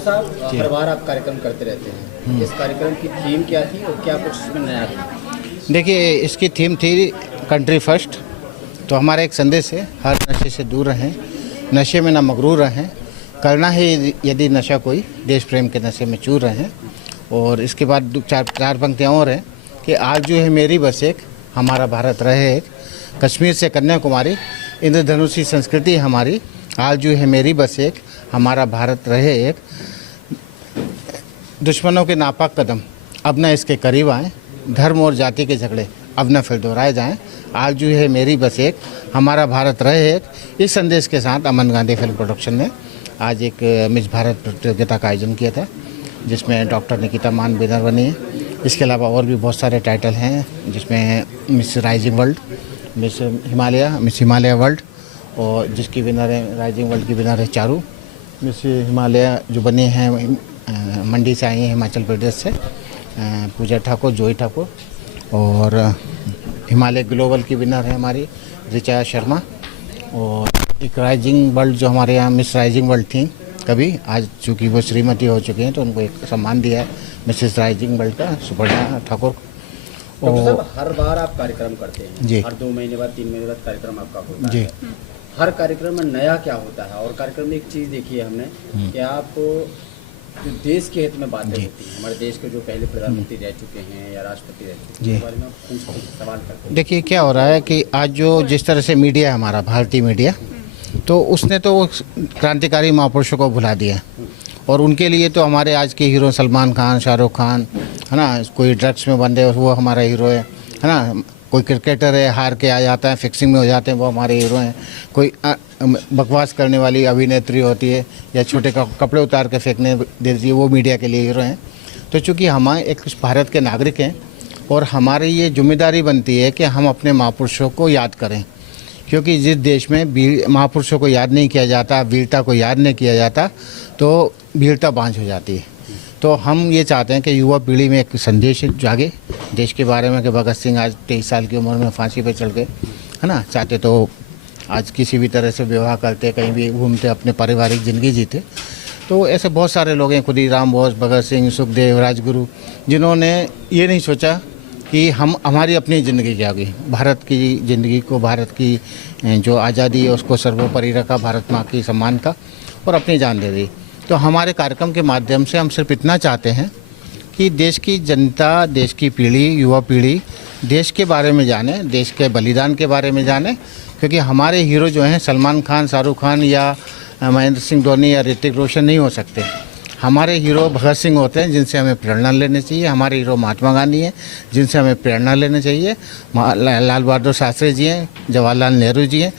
Doctor साहब, हर बार आप कार्यक्रम करते रहते हैं, इस कार्यक्रम की थीम क्या थी और क्या कुछ इसमें नया था? देखिए, इसकी थीम थी कंट्री फर्स्ट। तो हमारा एक संदेश है, हर नशे से दूर रहें, नशे में ना मगरूर रहें, करना है यदि नशा कोई, देश प्रेम के नशे में चूर रहें। और इसके बाद चार पंक्तियाँ और हैं कि आज जो है मेरी बस एक, हमारा भारत रहे एक, कश्मीर से कन्याकुमारी, इंद्रधनुषी संस्कृति हमारी, आज जो है मेरी बस एक, हमारा भारत रहे एक, दुश्मनों के नापाक कदम अब न इसके करीब आएँ, धर्म और जाति के झगड़े अब न फिर दोहराए जाएं, आज जो है मेरी बस एक, हमारा भारत रहे एक। इस संदेश के साथ अमन गांधी फिल्म प्रोडक्शन ने आज एक मिस भारत प्रतियोगिता का आयोजन किया था, जिसमें डॉक्टर निकिता मान विनर बनी है। इसके अलावा और भी बहुत सारे टाइटल हैं, जिसमें miss rising world, miss Himalaya world, और जिसकी विनर है, राइजिंग वर्ल्ड की विनर है चारू। मिस हिमालय जो बनी हैं मंडी से आई हैं, हिमाचल प्रदेश से, पूजा ठाकुर, जोई ठाकुर। और हिमालय ग्लोबल की विनर है हमारी ऋचा शर्मा। और एक राइजिंग वर्ल्ड जो हमारे यहाँ मिस राइजिंग वर्ल्ड थी कभी, आज चूँकि वो श्रीमती हो चुकी हैं तो उनको एक सम्मान दिया है मिसेस राइजिंग वर्ल्ड का, सुपर्णा ठाकुर। डॉक्टर साहब, हर बार आप कार्यक्रम करते हैं जी, हर 2 महीने बाद 3 महीने बाद कार्यक्रम आपका होता जी है, हर कार्यक्रम में नया क्या होता है? और कार्यक्रम में एक चीज़ देखी है हमने कि आप जो देश के हित में बातें होती हैं, हमारे देश के जो पहले प्रधानमंत्री रह चुके हैं या राष्ट्रपति रह चुके हैं, उसके बारे में आप कुछ सवाल करते हैं। देखिए, क्या हो रहा है कि आज जो जिस तरह से मीडिया है हमारा, भारतीय मीडिया, तो उसने तो क्रांतिकारी महापुरुषों को भुला दिया। और उनके लिए तो हमारे आज के हीरो सलमान खान, शाहरुख खान, है ना, कोई ड्रग्स में बंदे वो हमारा हीरो है ना, कोई क्रिकेटर है हार के आ जाता है, फिक्सिंग में हो जाते हैं, वो हमारे हीरो हैं। कोई बकवास करने वाली अभिनेत्री होती है या छोटे कपड़े उतार के फेंकने देती है, वो मीडिया के लिए हीरो हैं। तो चूँकि हम एक भारत के नागरिक हैं और हमारी ये जिम्मेदारी बनती है कि हम अपने महापुरुषों को याद करें, क्योंकि जिस देश में महापुरुषों को याद नहीं किया जाता, वीरता को याद नहीं किया जाता, तो वीरता बांझ हो जाती है। तो हम ये चाहते हैं कि युवा पीढ़ी में एक संदेश जागे देश के बारे में, कि भगत सिंह आज 23 साल की उम्र में फांसी पे चढ़ गए, है ना, चाहते तो आज किसी भी तरह से विवाह करते, कहीं भी घूमते, अपने पारिवारिक ज़िंदगी जीते। तो ऐसे बहुत सारे लोग हैं, खुदीराम बोस, भगत सिंह, सुखदेव, राजगुरु, जिन्होंने ये नहीं सोचा कि हमारी अपनी ज़िंदगी क्या होगी, भारत की ज़िंदगी को, भारत की जो आज़ादी है उसको सर्वोपरि रखा, भारत माँ की सम्मान का, और अपनी जान दे दी। तो हमारे कार्यक्रम के माध्यम से हम सिर्फ इतना चाहते हैं कि देश की जनता, देश की पीढ़ी, युवा पीढ़ी देश के बारे में जाने, देश के बलिदान के बारे में जाने। क्योंकि हमारे हीरो जो हैं सलमान खान, शाहरुख खान या महेंद्र सिंह धोनी या ऋतिक रोशन नहीं हो सकते। हमारे हीरो भगत सिंह होते हैं, जिनसे हमें प्रेरणा लेनी चाहिए। हमारे हीरो महात्मा गांधी हैं, जिनसे हमें प्रेरणा लेनी चाहिए। लाल बहादुर शास्त्री जी हैं, जवाहरलाल नेहरू जी हैं,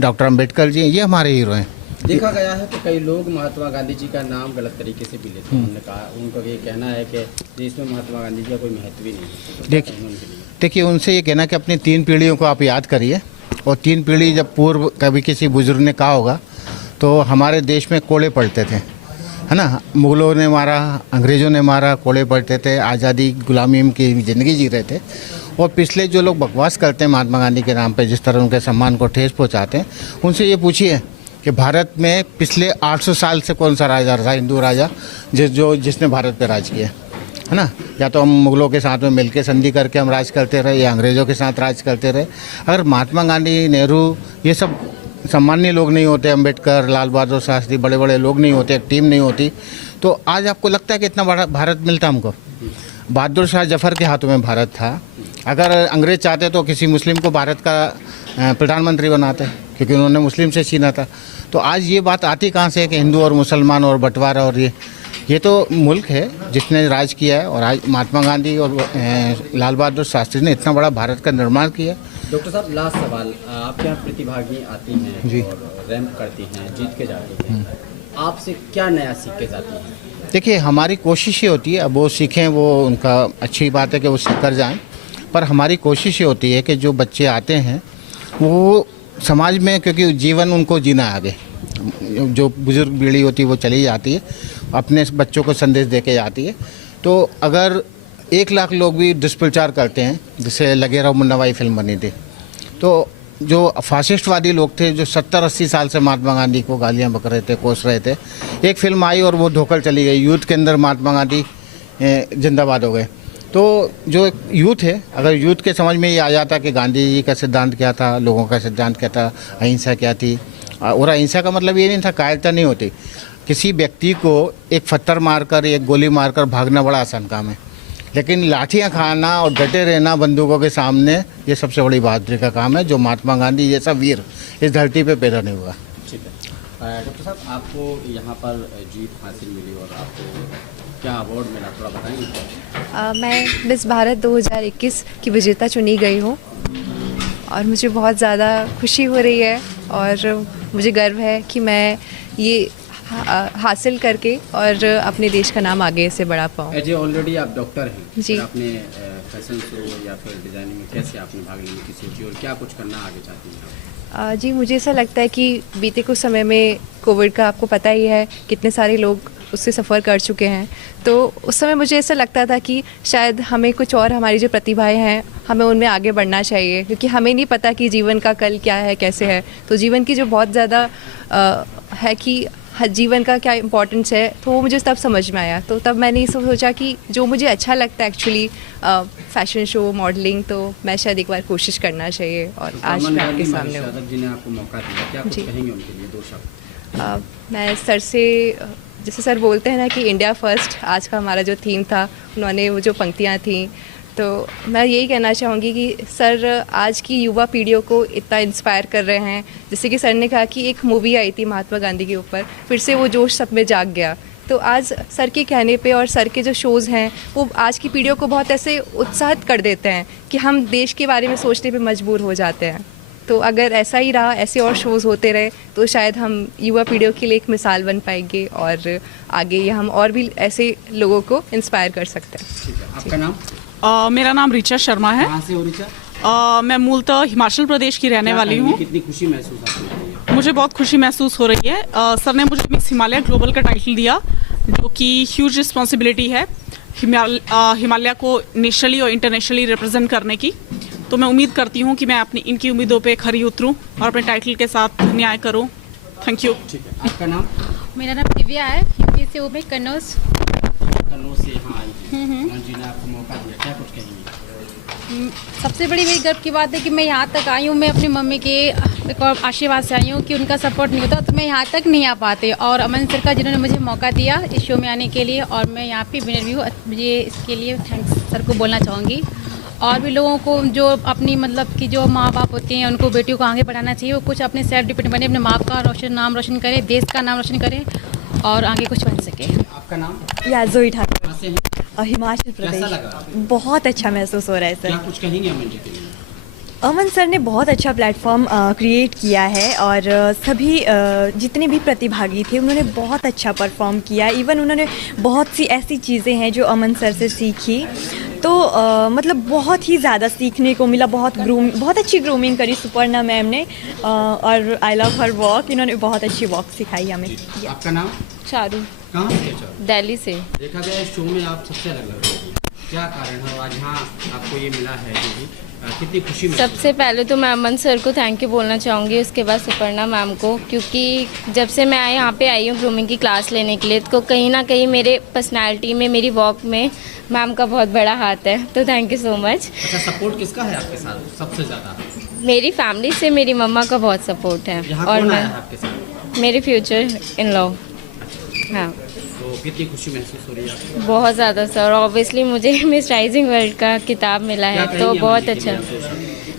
डॉक्टर अम्बेडकर जी हैं, ये हमारे हीरो हैं। देखा गया है कि कई लोग महात्मा गांधी जी का नाम गलत तरीके से भी लेते हैं। उन्होंने कहा, उनका ये कहना है कि देश में महात्मा गांधी जी का कोई महत्व ही नहीं है। देखिए, उनसे ये कहना कि अपनी 3 पीढ़ियों को आप याद करिए, और 3 पीढ़ी जब पूर्व कभी किसी बुजुर्ग ने कहा होगा तो हमारे देश में कोड़े पड़ते थे, है ना, मुगलों ने मारा, अंग्रेज़ों ने मारा, कोड़े पड़ते थे, आज़ादी गुलामी की ज़िंदगी जी रहे थे। और पिछले जो लोग बकवास करते हैं महात्मा गांधी के नाम पे, जिस तरह उनके सम्मान को ठेस पहुंचाते हैं, उनसे ये पूछिए कि भारत में पिछले 800 साल से कौन सा राजा था, हिंदू राजा, जिसने भारत पे राज किया, है ना। या तो हम मुगलों के साथ में मिलकर संधि करके हम राज करते रहे, या अंग्रेज़ों के साथ राज करते रहे। अगर महात्मा गांधी, नेहरू, ये सब सम्मानीय लोग नहीं होते, अम्बेडकर, लाल बहादुर शास्त्री, बड़े बड़े लोग नहीं होते, एक टीम नहीं होती, तो आज आपको लगता है कि इतना बड़ा भारत मिलता हमको? बहादुर शाह जफर के हाथों में भारत था। अगर अंग्रेज चाहते तो किसी मुस्लिम को भारत का प्रधानमंत्री बनाते, क्योंकि उन्होंने मुस्लिम से छीना था। तो आज ये बात आती कहाँ से है कि हिंदू और मुसलमान और बंटवारा, और ये तो मुल्क है जिसने राज किया है। और आज महात्मा गांधी और लाल बहादुर शास्त्री ने इतना बड़ा भारत का निर्माण किया। डॉक्टर साहब, लास्ट सवाल, आपके यहाँ प्रतिभागी आती हैं जी, और रैंप करती हैं, जीत के जाती हैं, आपसे क्या नया सीख के जाती हैं? देखिए, हमारी कोशिश ये होती है, अब वो सीखें, वो उनका अच्छी बात है कि वो सीख कर जाएँ, पर हमारी कोशिश ये होती है कि जो बच्चे आते हैं वो समाज में, क्योंकि जीवन उनको जीना आगे, जो बुजुर्ग पीढ़ी होती है वो चली जाती है, अपने बच्चों को संदेश दे के जाती है। तो अगर 1 लाख लोग भी दुष्प्रचार करते हैं, जैसे लगे रहो मुन्नाभाई फिल्म बनी थी, तो जो फासिस्टवादी लोग थे जो 70-80 साल से महात्मा गांधी को गालियां बक रहे थे, कोस रहे थे, एक फिल्म आई और वो धोकर चली गई, यूथ के अंदर महात्मा गांधी जिंदाबाद हो गए। तो जो यूथ है, अगर यूथ के समझ में ये आ जाता कि गांधी जी का सिद्धांत क्या था, लोगों का सिद्धांत क्या था, अहिंसा क्या थी, और अहिंसा का मतलब ये नहीं था कायरता नहीं होती। किसी व्यक्ति को एक पत्थर मारकर, एक गोली मारकर भागना बड़ा आसान काम है, लेकिन लाठियां खाना और डटे रहना बंदूकों के सामने, ये सबसे बड़ी बहादुरी का काम है, जो महात्मा गांधी जैसा वीर इस धरती पे पैदा नहीं हुआ। ठीक है डॉक्टर साहब, आपको यहाँ पर जीत हासिल मिली और आपको क्या अवार्ड मिला, थोड़ा बताएंगे? मैं मिस भारत 2021 की विजेता चुनी गई हूँ और मुझे बहुत ज़्यादा खुशी हो रही है और मुझे गर्व है कि मैं ये हासिल करके और अपने देश का नाम आगे से बढ़ा पाऊँ। एज ए ऑलरेडी आप डॉक्टर हैं जी, आपने फैशन शो या फिर डिज़ाइनिंग में कैसे आपने भाग लेने की सोची और क्या कुछ करना आगे चाहती हैं? जी, मुझे ऐसा लगता है कि बीते कुछ समय में कोविड का आपको पता ही है, कितने सारे लोग उससे सफ़र कर चुके हैं। तो उस समय मुझे ऐसा लगता था कि शायद हमें कुछ और, हमारी जो प्रतिभाएं हैं, हमें उनमें आगे बढ़ना चाहिए, क्योंकि हमें नहीं पता कि जीवन का कल क्या है, कैसे है। तो जीवन की जो बहुत ज़्यादा है कि जीवन का क्या इम्पोर्टेंस है, तो वो मुझे तब समझ में आया। तो तब मैंने ये सोचा कि जो मुझे अच्छा लगता है एक्चुअली फैशन शो, मॉडलिंग, तो मैं शायद एक बार कोशिश करना चाहिए और तो आज मैं आपके सामने हूँ। जी ने आपको मौका दिया, क्या कुछ कहेंगे उनके लिए, 2 शब्द? मैं सर से, जैसे सर बोलते हैं ना कि इंडिया फर्स्ट, आज का हमारा जो थीम था, उन्होंने वो जो पंक्तियाँ थीं, तो मैं यही कहना चाहूँगी कि सर आज की युवा पीढ़ियों को इतना इंस्पायर कर रहे हैं। जैसे कि सर ने कहा कि एक मूवी आई थी महात्मा गांधी के ऊपर, फिर से वो जोश सब में जाग गया। तो आज सर के कहने पे और सर के जो शोज़ हैं वो आज की पीढ़ियों को बहुत ऐसे उत्साहित कर देते हैं कि हम देश के बारे में सोचने पे मजबूर हो जाते हैं। तो अगर ऐसा ही रहा, ऐसे और शोज़ होते रहे, तो शायद हम युवा पीढ़ियों के लिए एक मिसाल बन पाएंगे और आगे ये हम और भी ऐसे लोगों को इंस्पायर कर सकते हैं। ठीक है, आपका नाम? मेरा नाम ऋचा शर्मा है। कहाँ से हो ऋचा? मैं मूलतः हिमाचल प्रदेश की रहने वाली हूँ। कितनी खुशी महसूस आपको हो रही है? मुझे बहुत खुशी महसूस हो रही है। सर ने मुझे मिस हिमालय ग्लोबल का टाइटल दिया, जो कि ह्यूज रिस्पॉन्सिबिलिटी है हिमालय को नेशनली और इंटरनेशनली रिप्रेजेंट करने की। तो मैं उम्मीद करती हूँ कि मैं अपनी इनकी उम्मीदों पे खरी उतरूँ और अपने टाइटल के साथ न्याय करूँ। Thank you. ठीक है, आपका नाम? मेरा नाम दिव्या है, यूपी से हूँ मैं, कन्नौज से यहाँ आई हैं। जी ने आपको मौका दिया, क्या कुछ कहेंगे? सबसे बड़ी मेरी गर्व की बात है कि मैं यहाँ तक आई हूँ। मैं अपनी मम्मी के आशीर्वाद से आई हूँ कि उनका सपोर्ट नहीं होता तो मैं यहाँ तक नहीं आ पाते। और अमन सर का, जिन्होंने मुझे मौका दिया इस शो में आने के लिए, और मैं यहाँ पे विनर भी हूँ, मुझे इसके लिए थैंक्स सर को बोलना चाहूँगी। और भी लोगों को जो अपनी मतलब कि जो माँ बाप होते हैं, उनको बेटियों को आगे बढ़ाना चाहिए। वो कुछ अपने सेल्फ डिपेंडेंट बने, अपने माँ का नाम रोशन करें, देश का नाम रोशन करें और आगे कुछ बन सके। आपका नाम? याजोई ठाकुर, कहाँ से हैं? हिमाचल कैसा प्रदेश। लगा? बहुत अच्छा महसूस हो रहा है सर। क्या कुछ कहेंगे अमन जी के लिए? अमन सर ने बहुत अच्छा प्लेटफॉर्म क्रिएट किया है और सभी जितने भी प्रतिभागी थे उन्होंने बहुत अच्छा परफॉर्म किया। इवन उन्होंने बहुत सी ऐसी चीज़ें हैं जो अमन सर से सीखी, तो मतलब बहुत ही ज़्यादा सीखने को मिला। बहुत अच्छी ग्रूमिंग करी सुपर्णा मैम ने और आई लव हर वॉक, इन्होंने बहुत अच्छी वॉक सिखाई हमें। आपका नाम? चारू, कहाँ से? चारू, दिल्ली से। देखा गया इस शो में आप सबसे अलग लग रही हैं, क्या कारण है आज यहाँ आपको ये मिला है? जो भी कितनी खुशी में? सबसे पहले तो मैं अमन सर को थैंक यू बोलना चाहूँगी, उसके बाद सुपर्णा मैम को, क्योंकि जब से मैं यहाँ पे आई हूँ ग्रूमिंग की क्लास लेने के लिए, तो कहीं ना कहीं मेरे पर्सनालिटी में, मेरी वॉक में मैम का बहुत बड़ा हाथ है। तो थैंक यू सो मच। अच्छा, सपोर्ट किसका है आपके साथ सबसे ज़्यादा? मेरी फैमिली से मेरी मम्मा का बहुत सपोर्ट है। और कौन मैं आया है आपके साथ? मेरे फ्यूचर इन लॉ। हाँ, तो कितनी खुशी महसूस हो रही है आपको? बहुत ज़्यादा सर। ऑब्वियसली मुझे मिस राइजिंग वर्ल्ड का किताब मिला है, तो बहुत अच्छा।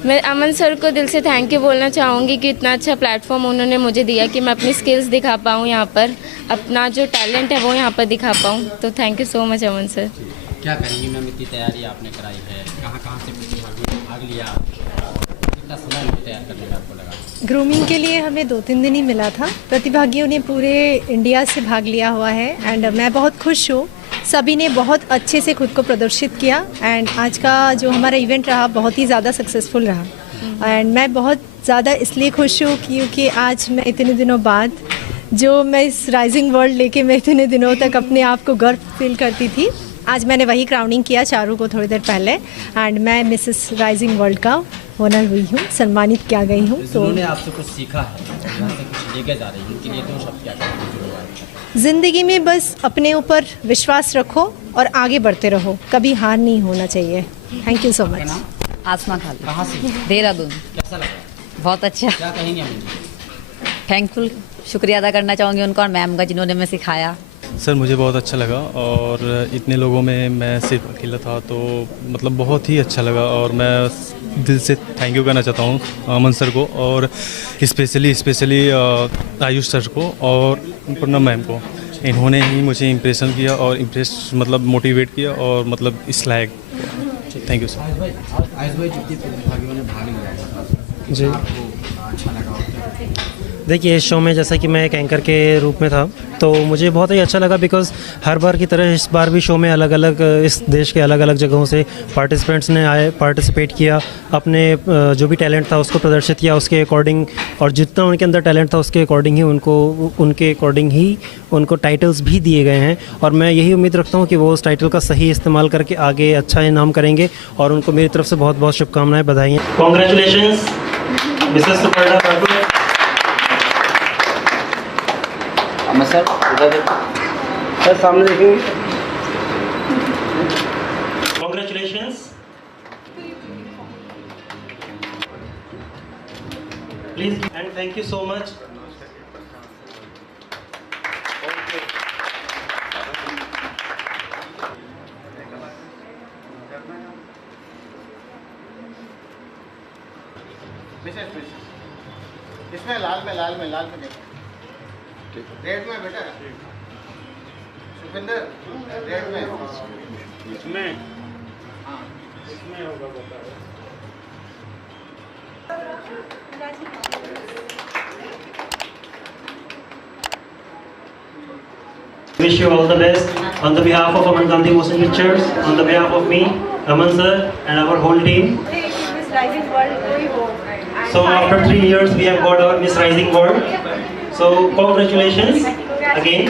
मैं अमन सर को दिल से थैंक यू बोलना चाहूँगी कि इतना अच्छा प्लेटफॉर्म उन्होंने मुझे दिया कि मैं अपनी स्किल्स दिखा पाऊँ यहाँ पर, अपना जो टैलेंट है वो यहाँ पर दिखा पाऊँ। तो thank you so much Aman sir. क्या कहेंगी मैम, इतनी तैयारी आपने कराई है, कहाँ से भाग लिया, कितना समय तैयार करने में आपको लगा? ग्रूमिंग के लिए हमें 2-3 दिन ही मिला था। प्रतिभागियों ने पूरे इंडिया से भाग लिया हुआ है एंड मैं बहुत खुश हूँ। सभी ने बहुत अच्छे से खुद को प्रदर्शित किया एंड आज का जो हमारा इवेंट रहा बहुत ही ज़्यादा सक्सेसफुल रहा। एंड मैं बहुत ज़्यादा इसलिए खुश हूँ क्योंकि आज मैं इतने दिनों बाद, जो मैं इस राइजिंग वर्ल्ड लेके मैं इतने दिनों तक अपने आप को गर्व फील करती थी, आज मैंने वही क्राउनिंग किया चारू को थोड़ी देर पहले एंड मैं मिसेस राइजिंग वर्ल्ड का ओनर हुई हूँ, सम्मानित किया गई हूँ। तो उन्होंने आपसे कुछ सीखा है, यहाँ से कुछ लेके जा रही है, उनके लिए दो शब्द क्या कहेंगे? ज़िंदगी में बस अपने ऊपर विश्वास रखो और आगे बढ़ते रहो, कभी हार नहीं होना चाहिए। Thank you so much. आसमा खाली, कहाँ से? देहरादून। कैसा लगा? बहुत अच्छा, क्या कहेंगे हम? थैंकफुल, शुक्रिया अदा करना चाहूँगी उनका और मैम का जिन्होंने हमें सिखाया। सर मुझे बहुत अच्छा लगा और इतने लोगों में मैं सिर्फ अकेला था तो मतलब बहुत ही अच्छा लगा और मैं दिल से थैंक यू कहना चाहता हूँ अमन सर को और स्पेशली आयुष सर को और पूर्णम मैम को। इन्होंने ही मुझे इम्प्रेशन किया और मतलब मोटिवेट किया और मतलब इस लायक। Thank you sir. आयुष भाई जितने प्रतिभागियों ने भाग लिया जी, अच्छा लगा? देखिए इस शो में जैसा कि मैं एक एंकर के रूप में था तो मुझे बहुत ही अच्छा लगा बिकॉज़ हर बार की तरह इस बार भी शो में अलग अलग इस देश के अलग अलग जगहों से पार्टिसिपेंट्स ने पार्टिसिपेट किया, अपने जो भी टैलेंट था उसको प्रदर्शित किया उसके अकॉर्डिंग, और जितना उनके अंदर टैलेंट था उसके अकॉर्डिंग ही उनको टाइटल्स भी दिए गए हैं। और मैं यही उम्मीद रखता हूँ कि वो उस टाइटल का सही इस्तेमाल करके आगे अच्छा इनाम करेंगे और उनको मेरी तरफ से बहुत बहुत शुभकामनाएँ, बधाइयाँ। Congratulations Mrs Suparna Thakur. Sir इधर देखो, सर सामने देखेंगे। Congratulations. Please and thank you so much. इसमें लाल में रेड में बेटा, सुखिंदर रेड में, इसमें होगा बेटा। Wish you all the best on the behalf of Aman Gandhi Motion Pictures, on the behalf of me, Aman sir, and our whole team. So after 3 years, we have got our Miss Rising World. So congratulations again.